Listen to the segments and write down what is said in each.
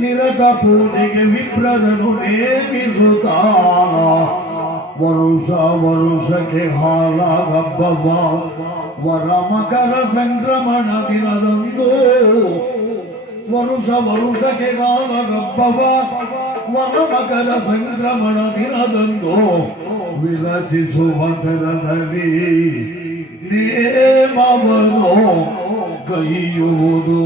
ನಿರತ ಪೂಜೆಗೆ ವಿಪ್ರದನು ನೇಮಿಸುತ್ತ ವರುಷಕ್ಕೆ ಹಾಲ ಹಬ್ಬವ ವರ ಮಕರ ಸಂಕ್ರಮಣ ದಿನದಂದು ವರುಷಕ್ಕೆ ಹಾಲ ಹಬ್ಬವ ವರ ಮಕರ ಸಂಕ್ರಮಣ ದಿನದಂದು ವಿರಚಿಸುವ ತರದಲ್ಲಿ ನೇಮವನ್ನು ಕೈಯುವುದು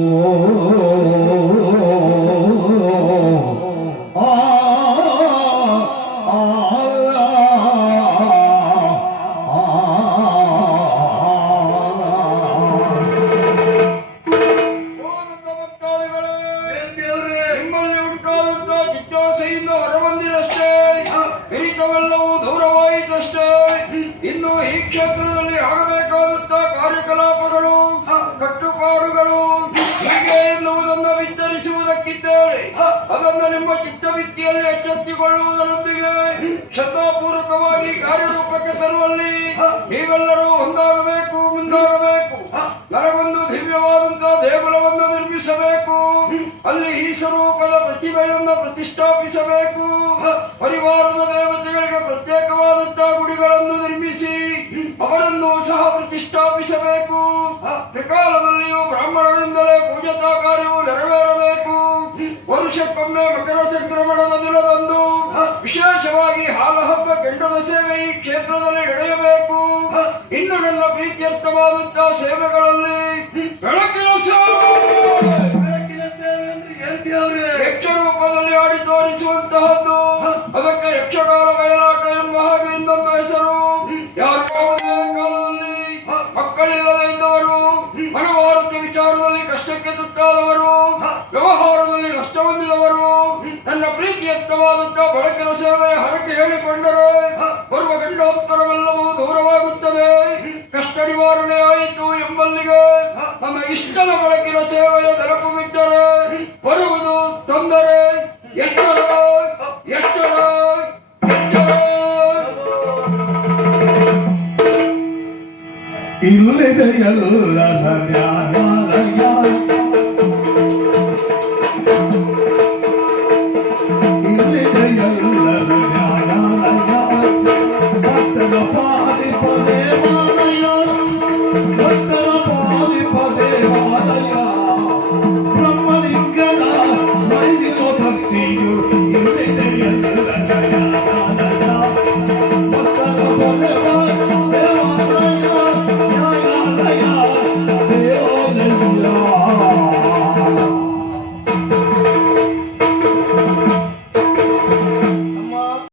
ಕ್ಷೇತ್ರದಲ್ಲಿ ಆಗಬೇಕಾದಂತ ಕಾರ್ಯಕಲಾಪಗಳು ಕಟ್ಟುಪಾಡುಗಳು ಹೀಗೆ ಎನ್ನುವುದನ್ನು ವಿಸ್ತರಿಸುವುದಕ್ಕಿದ್ದೇವೆ. ಅದನ್ನು ನಿಮ್ಮ ಚಿತ್ತವಿತ್ತಿಯಲ್ಲಿ ಎಚ್ಚೆತ್ತುಕೊಳ್ಳುವುದರೊಂದಿಗೆ ಶ್ರದ್ಧಾಪೂರ್ವಕವಾಗಿ ಕಾರ್ಯರೂಪಕ್ಕೆ ತರುವಲ್ಲಿ ನೀವೆಲ್ಲರೂ ಒಂದಾಗಬೇಕು, ಮುಂದಾಗಬೇಕು. ನರವೊಂದು ದಿವ್ಯವಾದಂತಹ ದೇಗುಲವನ್ನು ನಿರ್ಮಿಸಬೇಕು. ಅಲ್ಲಿ ಈ ಸ್ವರೂಪದ ಪ್ರತಿಭೆಯನ್ನು ಪ್ರತಿಷ್ಠಾಪಿಸಬೇಕು. ಪರಿವಾರದ ದೇವತೆಗಳಿಗೆ ಪ್ರತ್ಯೇಕವಾದಂತಹ ಗುಡಿಗಳನ್ನು ನಿರ್ಮಿಸಿ ಅವರನ್ನು ಸಹ ಪ್ರತಿಷ್ಠಾಪಿಸಬೇಕು. ತ್ರಿಕಾಲದಲ್ಲಿಯೂ ಬ್ರಾಹ್ಮಣರಿಂದಲೇ ಪೂಜತಾ ಕಾರ್ಯವು ನೆರವೇರಬೇಕು. ವರುಷಕ್ಕೊಮ್ಮೆ ಮಕರ ಸಂಕ್ರಮಣದ ದಿನದಂದು ವಿಶೇಷವಾಗಿ ಹಾಲ ಹಬ್ಬ ಕೆಂಡದ ಸೇವೆ ಈ ಕ್ಷೇತ್ರದಲ್ಲಿ ನಡೆಯಬೇಕು. ಇನ್ನು ನನ್ನ ಪ್ರೀತ್ಯರ್ಥವಾದಂತಹ ಸೇವೆಗಳಲ್ಲಿ ಬೆಳಕಿನ ಯಕ್ಷ ರೂಪದಲ್ಲಿ ಆಡಿ ತೋರಿಸುವಂತಹದ್ದು. ಅದಕ್ಕೆ ಯಕ್ಷಗಾನ ಬಯಲಾಟ ಎಂಬ ಹಾಗೆ ಇನ್ನೊಂದು ಹೆಸರು. ಯಾರು ಕಾಲದಲ್ಲಿ ಮಕ್ಕಳಿಲ್ಲದೆ ಇದ್ದವರು, ಮನೋವಾರತ್ಯ ವಿಚಾರದಲ್ಲಿ ಕಷ್ಟಕ್ಕೆ ತುತ್ತಾದವರು, ವ್ಯವಹಾರದಲ್ಲಿ ನಷ್ಟ ಹೊಂದಿದವರು ನನ್ನ ಪ್ರೀತಿಯರ್ಥವಾದಂತಹ ಬೆಳಕಿನ ಸೇವೆಯ ಹರಕೆ ಹೇಳಿಕೊಂಡರೆ ಬರುವ ಗಂಡೋತ್ತರವೆಲ್ಲವೂ ದೂರವಾಗುತ್ತದೆ. ಕಷ್ಟ ನಿವಾರಣೆ ಆಯಿತು ಎಂಬಲ್ಲಿಗೆ ನಮ್ಮ ಇಷ್ಟದ ಬೆಳಕಿನ ಸೇವೆಯ ನೆನಪು ಬಿದ್ದರೆ ಬರುವುದು ತೊಂದರೆ. ಎಚ್ಚರ ಎಚ್ಚರ ಎಚ್ಚರ. ಇಲ್ಲದೆ ಎಲ್ಲ ಜ್ಞಾನ